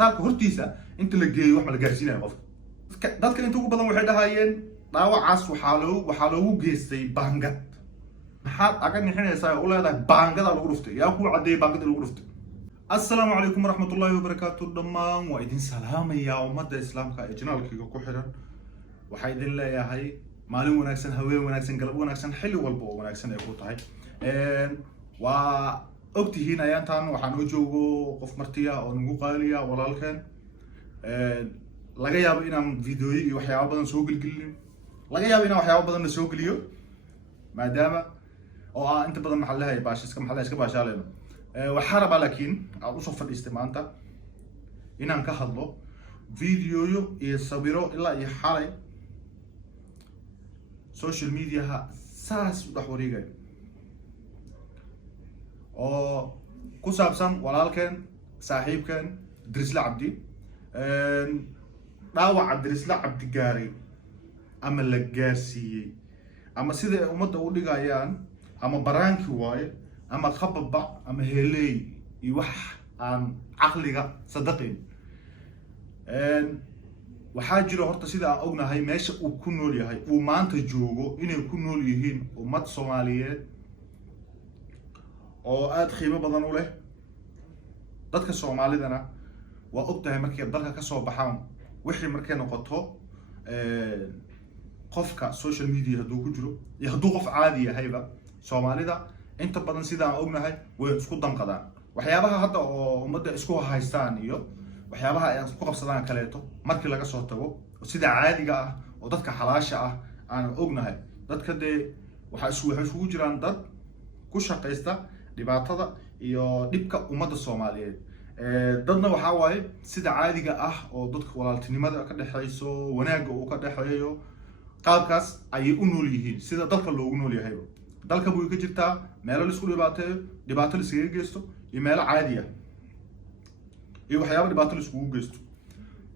isbitaalka hortiisa inta la geeyo wax ma la gaarsiinayo qofka dadka inta ugu badan waxay dhahayeen dhaawacaas waxaa loogu geystay baangad maxaad aga nixinaysaa u leedahay baangada lagu dhuftay yaa ku cadeeyay baangada lagu dhuftay assalaamu calaykum waraxmatullaahi wabarakaatu dhammaan waa idin salaamayaa ummadda islaamka ee janaalkayga ku xiran waxaa idin leeyahay maalin wanaagsan haween wanaagsan galab wanaagsan xilli walba oo wanaagsan ay ku tahay waa ogtihiin ayaantan waxaan u joogo qof martiya oo nagu qaaliya walaalkeen laga yaabo inaan fiidiyooyin iyo waxyaabo badan soo gelgelin laga yaabo inaan waxyaabo badan soo geliyo maadaama oo inta badan maxaa lahayd maxaa iska baashaaleyno waxaan rabaa laakiin aad usoo fadhiistay maanta inaan ka hadlo fiidiyooyo iyo sawiro ilaa iyo xalay social mediaha saas u dhex wareegaya oo ku saabsan walaalkeen saaxiibkeen Dirisla Cabdi dhaawaca Dirisla Cabdi gaaray ama la gaarsiiyey ama sida ay ummadda u dhigayaan ama baraanki waaye ama khababa ama helay iyo wax aan aqliga sadaqin waxaa jiro horta sida aan ognahay meesha uu ku nool yahay uu maanta joogo inay ku nool yihiin ummad Soomaaliyeed oo aad qiimo badan u leh dadka Soomaalidana waa ogtahay markay dalka ka soo baxaan wixii markay noqoto qofka social media haduu ku jiro iyo haduu qof caadi yahayba Soomaalida inta badan sida aan ognahay way isku danqadaan waxyaabaha hadda oo ummadda isku haystaan iyo waxyaabaha ay isku qabsadaan kaleeto markii laga soo tago sida caadiga ah oo dadka xalaasha ah aan ognahay dadka waxa isugu jiraan dad ku shaqeysta dhibaatada iyo dhibka ummadda Soomaaliyeed dadna waxa waaye sida caadiga ah oo dadka walaaltinimada ka dhaxayso wanaaga uu ka dhaxayo qaabkaas ay u nool yihiin sida dalka loogu nool yahay dalka buu ka jirtaa meel la isku dhibaato la iskaga geysto iyo meel caadi ah iyo waxyaabo dhibaato la iskugu geysto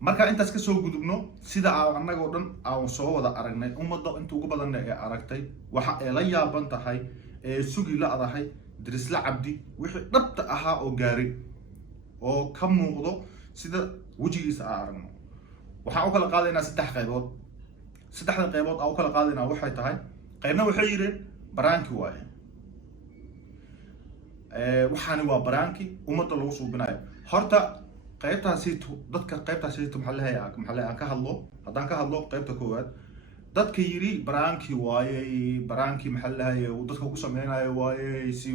marka intaas ka soo gudubno sida anaga oo dhan aan soo wada aragnay ummadda inta ugu badan ee aragtay waxa ay la yaaban tahay ee sugi la adahay Dirisla Cabdi wixii dhabta ahaa oo gaaray oo ka muuqdo sida wajigiisa aan aragno waxaan u kala qaadaynaa saddex qaybood saddexda qaybood aan u kala qaadaynaa waxay tahay qaybna waxay yireen baraanki waaye waxaani waa baraanki ummadda lagu suubinayo horta qaybtaasiitu dadka qaybtaasiitu maxaa lahayaa ka hadlo haddaan ka hadlo qaybta koowaad dadka yiri baraanki waaye baraanki maxaa lahayaa uu dadka ku sameynayo waaye si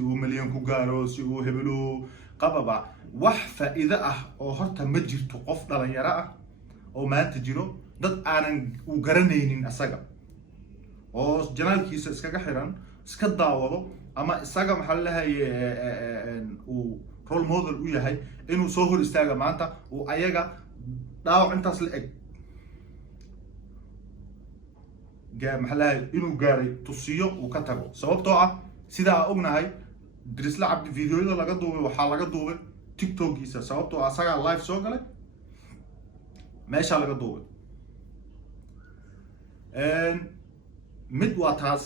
uu milyan ku gaaro si uu hebelo qababa wax faa'iido ah oo horta ma jirto qof dhalinyaro ah oo maanta jiro dad aanan u garanaynin asaga oo janaalkiisa iskaga xiran iska daawado ama isaga maxaa lahayaa uu role model u yahay inuu soo hor istaaga maanta uu ayaga dhaawac intaas la eg maxaa lahayaa inuu gaaray tusiyo uu ka tago sababtoo ah sida aan ognahay Dirisla Cabdi fiidiyooyada laga duubay waxaa laga duubay TikTok-giisa sababtoo ah asaga live soo galay meesha laga duubay mid waa taas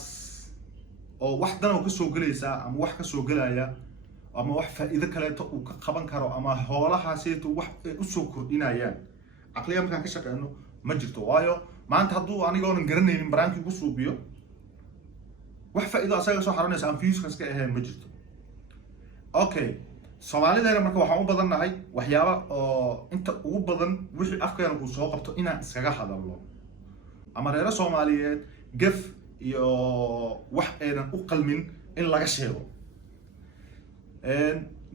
oo wax dan oo ka soo galaysa ama wax ka soo galaya ama wax faa'iido kaleeto uu ka qaban karo ama xoolahaasaytu wax ay u soo kordhinayaan aqliga markaan ka shaqeyno ma jirto waayo maanta hadduu aniga oonan garanaynin baraanki ugu suubiyo wax faa'iido asaga soo xaranaysa aan views iska ahayn ma jirto okay Soomaalideena marka waxaan u badannahay waxyaabo oo inta ugu badan wixii afkeena uu soo qabto inaan iskaga hadalno ama reer Soomaaliyeed gaf iyo wax aynan u qalmin in laga sheego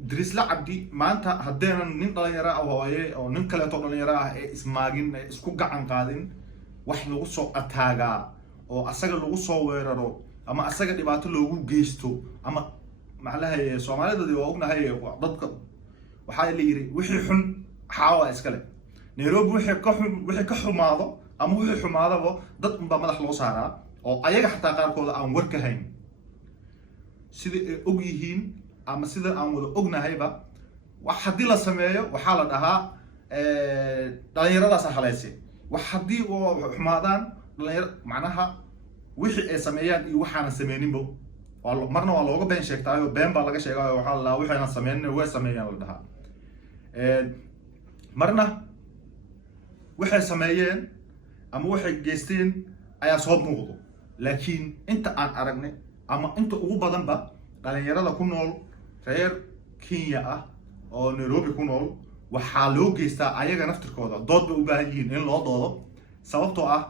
Dirisla Cabdi maanta haddeenan nin dhalinyaro ah waaye oo nin kale oo dhalinyaro ah ee ismaagin isku gacan qaadin wax lagu soo ataaga oo asaga lagu soo weeraro ama asaga dhibaato loogu geysto ama maxaa Soomaalida waa ognahay dadka waxa la yiri wixii xun xaawa iskale Nairobi wixii ka xumaado ama wixii xumaadaba dad unba madax loo saaraa oo ayaga xataa qaarkooda aan war ka hayn sida ay og yihiin ama sida aan wada ognahayba wax hadii la sameeyo waxa la dhahaa dhalinyaradaas haleysay wax hadii oo xumaadaan dhalinyar macnaha wixii ay sameeyaan iyo waxaan sameyninba marna waa looga been sheegtaayo been baa laga sheegayo waxa la wixii aan sameynin way sameeyaan la dhahaa marna waxay sameeyeen ama waxay geysteen ayaa soo muuqdo. laakiin inta aan aragnay ama inta ugu badanba dhalinyarada ku nool reer Kenya ah oo Nairobi ku nool waxaa loo geystaa ayaga naftirkooda dood bay u baahan yihiin in loo doodo, sababtoo ah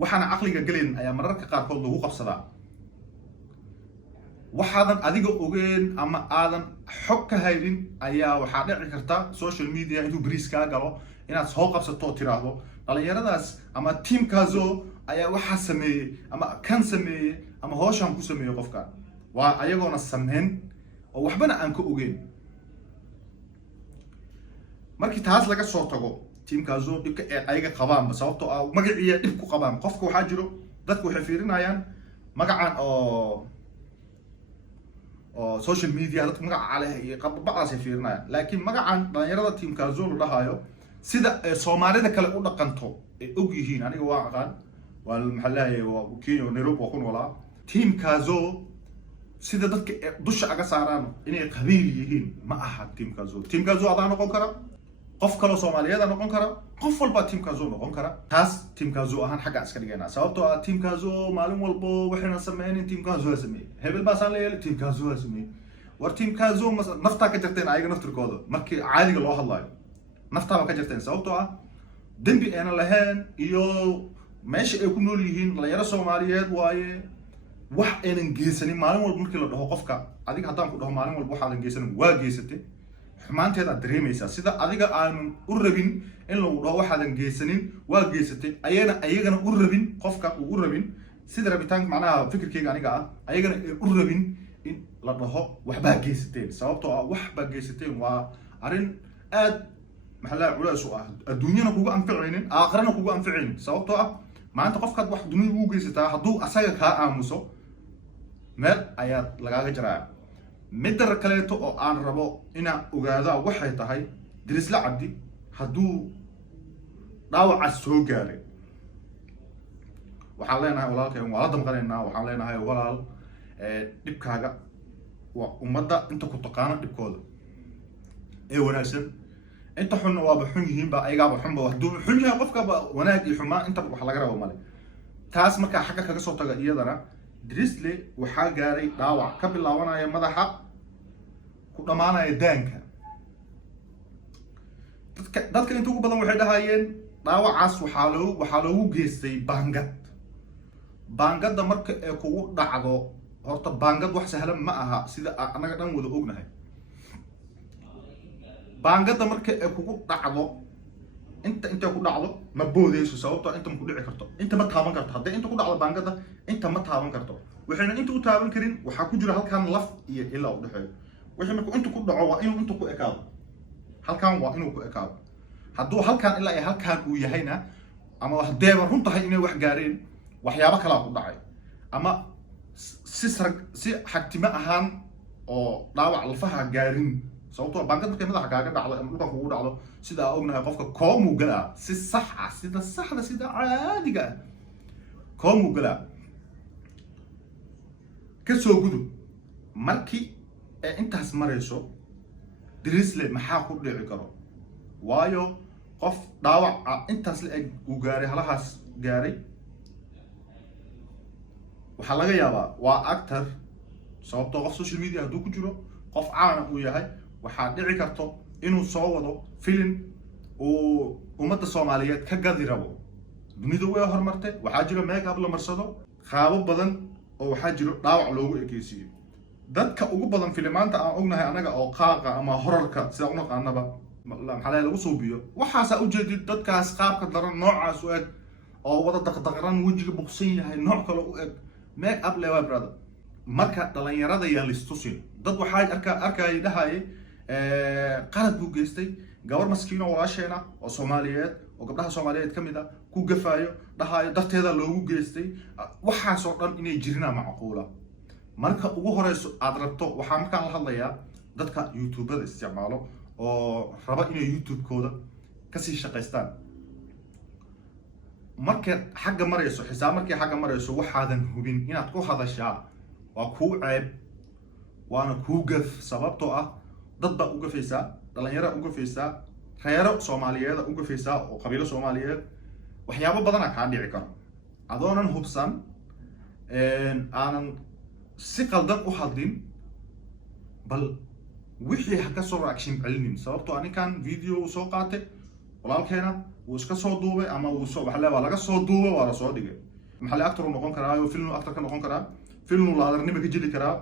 waxaana caqliga galeyn ayaa mararka qaarkood lagu qabsadaa. waxaadan adiga ogeen ama aadan xog ka haynin ayaa waxaa dhici karta social media intuu bariis kaa galo inaad soo qabsato oo tiraahdo dhalinyaradaas ama tiimkaaso ayaa waxaa sameeyey ama kan sameeyey ama hawshan ku sameeyey qofkan, waa ayagoona sameyn oo waxbana aan ka ogeyn. markii taas laga soo tago tiimkaaso dhibka ee ayaga qabaanba, sababtoo ah magaciiya dhib ku qabaan. qofka waxaa jiro dadku waxay fiirinayaan magacan oo social media dadku magaca leh iyo qababacdaasay fiirinayaan, laakiin magacan dhalinyarada tiimkaaso la dhahayo sida Soomaalida kale u dhaqanto ay og yihiin. aniga waa aqaan, waa maxaa leeyahay waa Kenya Nairobi waa ku noolaa. tiimkaaso sida dadka dusha aga saaraan inay qabiil yihiin ma aha. tiimkaaso adaa noqon kara, qof kale Soomaaliyeed noqon kara, qof walba tiimkaaso noqon kara. taas tiimkaaso ahaan xagga iska dhigayna, sababtoo ah tiimkaaso maalin walbo waxayna sameeyeen tiimkaaso sameeyay hebel baasan leeyahay tiimkaaso sameeyay. war tiimkaaso naftaa ka jirteen ayaga naftirkooda markii caadiga loo hadlayo naftaaba ka jirteen, sababtoo ah dembi ayna lahayn iyo meesha ay ku nool yihiin dhalinyaro Soomaaliyeed waaye. wax aynan geysanin maalin walba markii la dhaho qofka adiga haddaan ku dhaho maalin walba waxaadan geysanin waa geysatay, xumaanteed aad dareemaysaa. sida adiga aanan u rabin in lagu dhaho waxaadan geysanin waa geysatay, ayagana u rabin qofka uu u rabin sida rabitaanka macnaha fikirkeyga aniga ah, ayagana ay u rabin in la dhaho waxbaa geysateen, sababtoo ah waxbaa geysateen waa arrin aad maxaa culays u ah, adduunyana kugu anficaynin aakhirana kugu anficaynin. sababtoo ah maanta qofkaad wax dunida ugu geysataa hadduu asaga kaa aamuso meel ayaad lagaaga jaraa. midda kaleeto oo aan rabo inaan ogaada waxay tahay Dirisla Cabdi hadduu dhaawacaas soo gaaray, waxaan leenahay walaalkeen waa la damqanaynaa, waxaan leenahay walaal dhibkaaga waa ummadda inta ku taqaano dhibkooda ee wanaagsan. inta xunna waaba xun yihiinba ayagaaba xunba, hadduu xun yahay qofkaba wanaag iyo xumaan inta wax laga rabo male. taas markaa xagga kaga soo taga iyadana Dirisle waxaa gaaray dhaawac ka bilaabanaya madaxa ku dhamaanaya daanka. dadka inta ugu badan waxay dhahayeen dhaawacaas waxaa loogu geystay baangada marka ay kugu dhacdo. horta baangad wax sahlan ma aha sida anaga dhan wada ognahay. baangada marka ay kugu dhacdo inta ku dhacdo ma boodeyso, sababtoo inta ma ku dhici karto, inta ma taaban karto. haddii inta ku dhacdo baangada inta ma taaban karto, waxayna inta u taaban karin. waxaa ku jira halkan laf iyo ilaa u dhexeeyo. wixii markuu inta ku dhaco waa inuu inta ku ekaado, halkan waa inuu ku ekaado. hadduu halkan ilaa iyo halkan uu yahayna ama hadeeba run tahay inay wax gaareen waxyaabo kalaa ku dhacay, ama si xagtimo ahaan oo dhaawac lafaha gaarin. sababtoo baangad markay madaxa kaaga dhacdo ama dhulkan kugu dhacdo sidaa ognahay qofka koomuu galaa si sax ah, sida saxda sida caadiga ah koomuu galaa. kasoo gudub markii ay intaas marayso Dirisle maxaa ku dhici karo, waayo qof dhaawac intaas la eg uu gaaray halahaas gaaray waxaa laga yaabaa waa actor, sababtoo qof social media hadduu ku jiro qof caana uu yahay waxaa dhici karto inuu soo wado film uu ummadda Soomaaliyeed ka gadi rabo. dunidu way horumartay, waxaa jiro make up la marsado, qaabo badan oo waxaa jiro dhaawac loogu ekeysiiyo. dadka ugu badan filimaanta aan ognahay anaga oo qaaqa ama horarka sida u naqaanaba maxaa lagu suubiyo waxaasaa ujeedid dadkaas qaabka daran noocaas u eg oo wada daqdaqran wejiga buqsan yahay nooc kale u eg make up lewa brother. marka dhalinyarada yaan listusin. dad waxaa arkayay dhahaye qalad buu geystay, gabar maskiino walaasheena oo Soomaaliyeed oo gabdhaha Soomaaliyeed ka mid ah ku gafaayo dhahayo darteeda loogu geystay. waxaasoo dhan inay jirina macquula. marka ugu horeyso aad rabto waxaa markaan la hadlayaa dadka YouTubada isticmaalo oo raba inay YouTube-kooda kasii shaqaystaan. markaad xagga marayso xisaab markii xagga marayso waxaadan hubin inaad ku hadashaa waa kuu ceeb waana kuu gaf, sababtoo ah dad baa u gafaysaa, dhalinyaro u gafaysaa, reero Soomaaliyeed uga fiirsaa oo qabiilo Soomaaliyeed waxyaabo badan ka dhici karo adoonan hubsan aanan si qaldan u hadlin bal wixii ka soo reaction celinin sababtoo anikan video soo qaatay walaalkeena wuu iska soo duubay ama wuu soo wax laga soo duubay waa la soo dhigay maxaa la actor noqon karaa oo film actor ka noqon karaa film la adarnimo ka jili karaa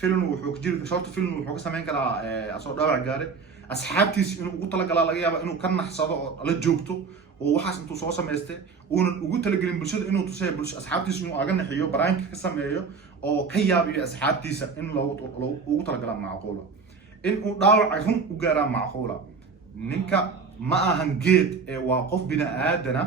film wuxuu ka jili short film wuxuu ka sameyn karaa asoo dhaawac gaare asxaabtiis inuu ugu tala galaa laga yaabo inuu ka naxsado oo la joogto oo waxaas intuu soo sameystay uuna ugu tala galin bulshada inuu tusay bulshada asxaabtiis inuu aga naxiyo baraanka ka sameeyo oo ka yaabiyo asxaabtiisa in loo ugu tala galaa macquula in uu dhaawac run u gaaraa macquula ninka ma ahan geed ee waa qof bini aadana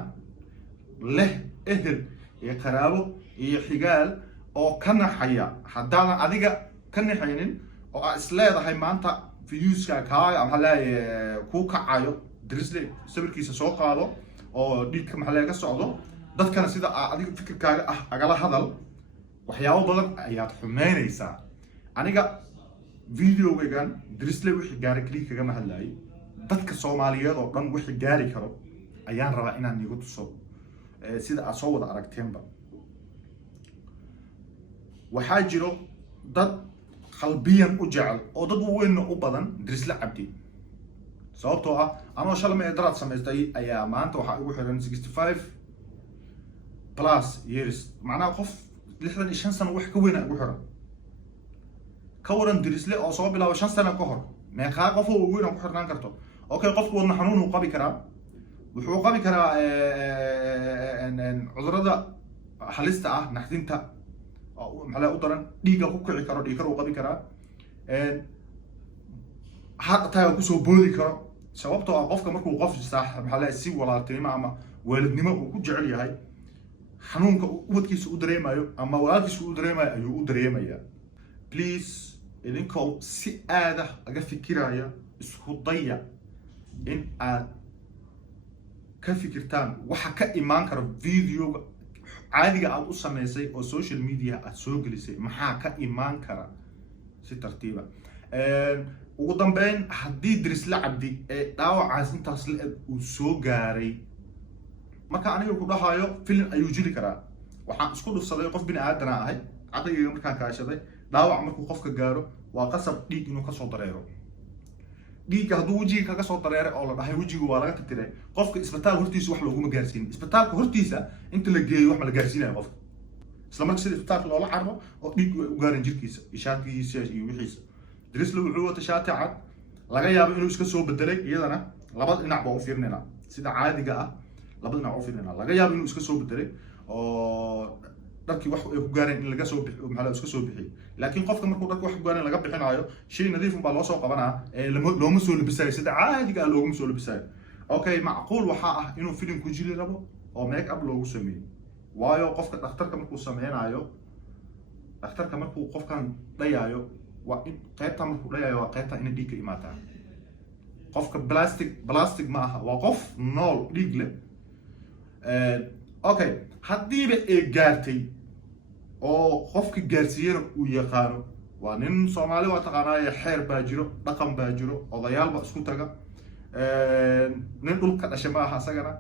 leh ehel iyo qaraabo iyo xigaal oo ka naxaya haddaadan adiga ka naxaynin oo aad isleedahay maanta viewska kaaga ama leeyahay ku kacayo Drizzly sawirkiisa soo qaado oo dhiigka maxaa ka socdo dadkana sida adiga fikirkaaga agala hadal waxyaabo badan ayaad xumeynaysaa aniga videogan Drizzly wixii gaaray click kaga mahadlaayay dadka Soomaaliyeed oo dhan wixii gaari karo ayaan rabaa inaan nigu tuso sida aad soo wada aragteenba waxaa jiro dad qalbiyan u jecel oo dad weyn u badan Drizzly Cabdi sababtoo anoo shalay daraad sameystay ayaa maanta waxa ugu xiran 65 plus years macnaha qof 65 sano wax ka weyn ugu xiran ka waran Drizzly oo soo bilaabo 5 sano ka hor meeqa qof oo weyn ku xirnaan karto okay qofku wadna xanuun uu qabi karaa wuxuu qabi karaa cudurada halista naxdinta maxaa u daran dhiiga ku kici karo dhiig uu qabi karaa hataa ku soo boodi karo sababtoo qofka markuu qof saaxiib maxaa si walaaltinimo ama waalidnimo uu ku jecel yahay xanuunka ubadkiisa u dareemayo ama walaalkiisa u dareemayo ayuu u dareemayaa please idinkoo si aada aga fikiraya isku daya in aad ka fikirtaan waxa ka imaan kara videoga caadiga aad u sameysay oo social media aad soo gelisay maxaa ka imaan kara si tartiiba ugu dambeyn haddii Drizzly Cabdi ee dhaawacaas intaas la eg uu soo gaaray marka aniga ku dhahayo film ayuu jiri karaa waxaan isku dhufsaday qof bini aadana ahay aqliga markaan kaashaday dhaawac markuu qofka gaaro waa qasab dhiig inuu ka soo dareero dhiigga hadduu wajiga kaga soo dareeray oo la dhahay wajigu waa laga tirtiray qofka isbitaal hortiisa wax looguma gaarsiin isbitaalka hortiisa inta la geeyo wax ma la gaarsiinayo qofka isla markaa sida isbitaalka loola carro oo dhiig u gaaran jirkiisa ishaadkiisa iyo wixiisa Drizzly wuxuu wata shaati cad laga yaabo inuu iska soo bedelay iyadana laba dhinac baa u fiirnayna sida caadiga laba dhinac u fiirnayna laga yaabo inuu iska soo bedelay oo dadkii wax ay ku gaareen in laga soo bixiyo maxaa iska soo bixiyo laakiin qofka markuu dadku wax ku gaareen laga bixinayo shay nadiif baa loo soo qabanaa looma soo labisayo sida caadiga looguma soo labisayo okay macquul waxa inuu film ku jili rabo oo make up loogu sameeyo waayo qofka dhakhtarka markuu sameynayo dhakhtarka markuu qofkan dhayayo waa in qaybta markuu dhayayo waa qaybta in dhiig ka imaataa qofka plastic ma aha waa qof nool dhiig leh okay haddiiba ay gaartay oo qofka gaarsiiyana uu yaqaano waa nin Soomaali waa taqaanaa xeer baa jiro dhaqan baa jiro odayaal ba isku taga nin dhulka dhashay ma aha asagana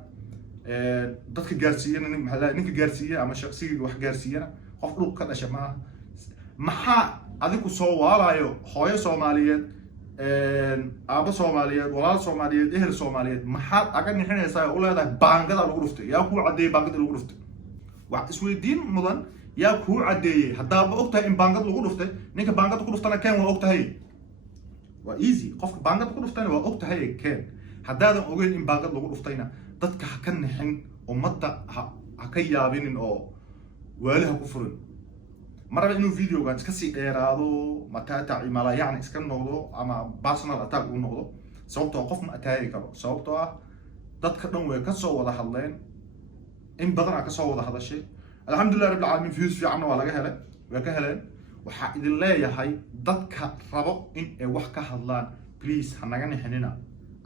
dadka gaarsiiyana nin maxaa ninka gaarsiiya ama shakhsiga wax gaarsiiyana qof dhulka dhashay ma aha maxaa adigu soo waalayo hooyo Soomaaliyeed aaba Soomaaliyeed walaal Soomaaliyeed ehel Soomaaliyeed maxaad aga nixinaysaa oo leedahay baangada lagu dhuftay yaa ku cadeeyay baangada lagu dhuftay wax isweydiin mudan yaa ku cadeeyay hadaba ogtahay in baangada lagu dhuftay ninka baangada ku dhuftana keen waa ogtahay waa easy qofka baangada ku dhuftana waa ogtahay keen hadaadan ogeyn in baangada lagu dhuftayna dadka ha ka nixin ummadda ha ka yaabinin oo waaliha ku furin maraba inuu videogan iska sii dheeraado matata imala yani iska noqdo ama personal attack uu noqdo sababtoo qof ma ataagi karo sababtoo dadka dhan way ka soo wada hadleen in badan ka soo wada hadashay alxamdulillah rabbil alamin views fiican waa laga helay way ka heleen waxa idin leeyahay dadka rabo in ay wax ka hadlaan please hanaga nixinina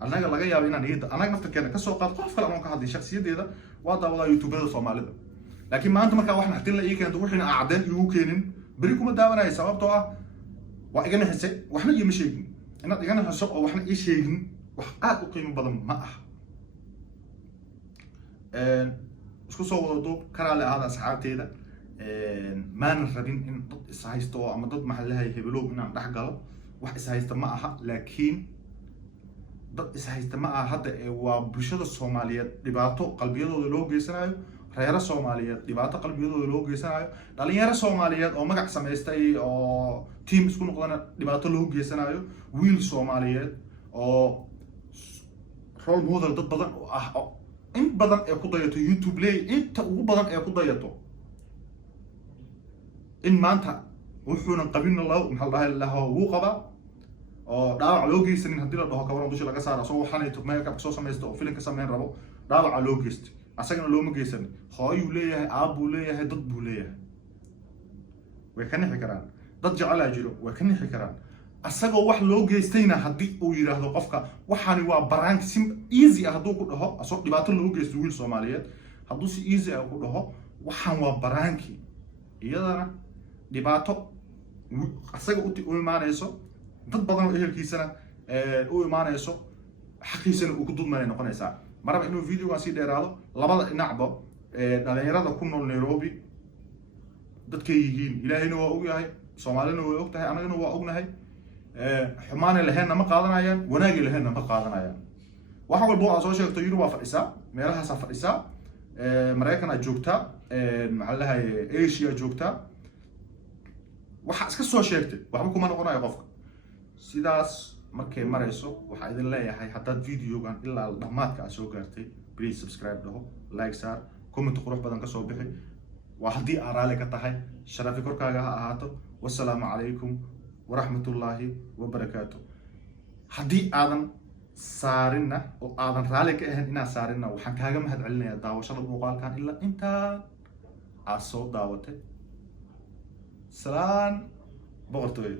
anaga laga yaabo inaan iyada anaga naftarkeena ka soo qaad qof kale aan ka hadlay shakhsiyadeeda waa daawada youtube-da Soomaalida laakiin maanta marka wax naxtin la ii keento wixina aacadeen igu keenin bari kuma daawanay sababtoo waa iga naxisay waxna iima sheegin inaad iga naxiso oo waxna ii sheegin wax aad u qiimo badan ma aha. isku soo wada duub karaale ahaada asxaabteeda. maanan rabin in dad is haysto ama dad maxaa lahay hebelow inaan dhex galo. wax is haysta ma aha, laakiin dad is haysta ma aha hadda waa bulshada Soomaaliyeed dhibaato qalbiyadooda loo geysanayo, reero Soomaaliyeed dhibaato qalbiyadooda loo geysanayo, dhalinyaro Soomaaliyeed oo magac samaystay oo team isku noqdana dhibaato loo geysanayo, wiil Soomaaliyeed oo role model dad badan oo ah in badan ee ku dayato YouTube lay inta ugu badan ee ku dayato in maanta wuxuuna qabin maxaa dhahay lahaa wuu qaba oo dhaawac loo geysanin haddii la dhaho kabaran dusha laga saaro soo waxaanayto makeup soo samaysto oo filimka sameyn rabo dhaawaca loo geystay asagana looma geysanin. hooyuu leeyahay, aabbuu leeyahay, dad buu leeyahay, way ka nixi karaan. dad jecelaa jiro way ka nixi karaan. asagoo wax loo geystayna haddii uu yidhaahdo qofka waxaani waa baraank sim easy ah hadduu ku dhaho asoo dhibaato loo geysto wiil Soomaaliyeed hadduu si easy ah ku dhaho waxaan waa baraanki, iyadana dhibaato asaga u imaanayso, dad badan oo ehelkiisana u imaanayso, xaqiisana uu ku dudmanay noqonaysaa. maraba inuu videogan sii dheeraado labada dhinacba dhalinyarada ku nool Nairobi dadkay yihiin ilaahayna waa ogyahay, Soomaalina way ogtahay, anagana waa ognahay. xumaanay lahaynna ma qaadanayaan, wanaagay lahaynna ma qaadanayaan. wax walba oo soo sheegto Yurub waa fadhisaa, meelahaas fadhisaa, Mareykan aad joogtaa, maxaa lahay Asia joogtaa, waxa iska soo sheegtay waxba kuma noqonayo qofka. sidaas markay marayso waxaa idin leeyahay haddaad videogan ilaa dhamaadka aad soo gaartay please subscribe dhaho, like saar, comment qurux badan ka soo bixi. waa haddii aad raali ka tahay, sharafi korkaaga ha ahaato. wassalaamu calaykum waraxmatullaahi wabarakaatu. haddii aadan saarinna oo aadan raali ka ahayn inaad saarinna waxaan kaaga mahad celinayaa daawashada muuqaalkan ilaa intaa aad soo daawatay. salaan boqortooyo.